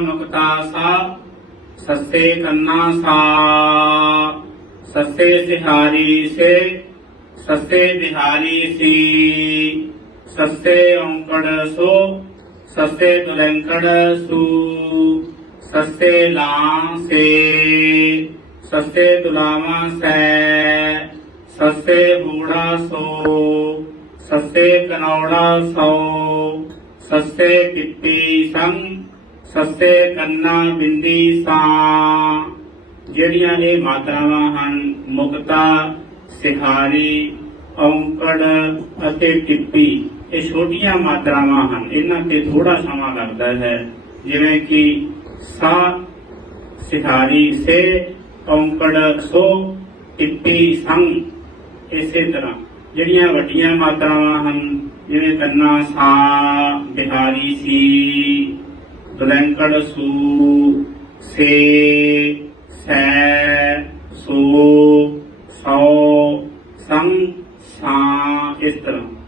मुक्ता सा सस्ते कन्ना सा। सस्ते सिहारी से सस्ते बिहारी सी। सस्ते ओंकड़ सो सस्ते दुरंकड़ सु। सस्ते लां से सस्ते दुलामा से। सस्ते बूढ़ा सो सस्ते कनौड़ा सौ। सस्ते पिप्पी संग ਸੱਸੇ ਕੰਨਾ ਬਿੰਦੀ ਸਾਂ ਜਿਹੜੀਆਂ ਇਹ ਮਾਤਰਾਵਾਂ ਹਨ, ਮੁਕਤਾ, ਸਿਹਾਰੀ, ਔਂਕੜ ਅਤੇ ਟਿੱਪੀ, ਇਹ ਛੋਟੀਆਂ ਮਾਤਰਾਵਾਂ ਹਨ। ਇਹਨਾਂ ਤੇ ਥੋੜਾ ਸਮਾਂ ਲੱਗਦਾ ਹੈ, ਜਿਵੇਂ ਕਿ ਸਾ ਸਿਹਾਰੀ, ਸੇ, ਔਂਕੜ, ਸੋ, ਟਿੱਪੀ ਸੰਗ ਇਸੇ ਤਰ੍ਹਾਂ। ਜਿਹੜੀਆਂ ਵੱਡੀਆਂ ਮਾਤਰਾਵਾਂ ਹਨ, ਜਿਵੇਂ ਕੰਨਾ ਸਾ ਬਿਹਾਰੀ, ਸੀ। ਦੁਲੰਕੜ ਸੂ ਸੇ ਸੈ ਸੋ ਸੌ ਸੰਗ ਸਾ ਇਸ ਤਰ੍ਹਾਂ।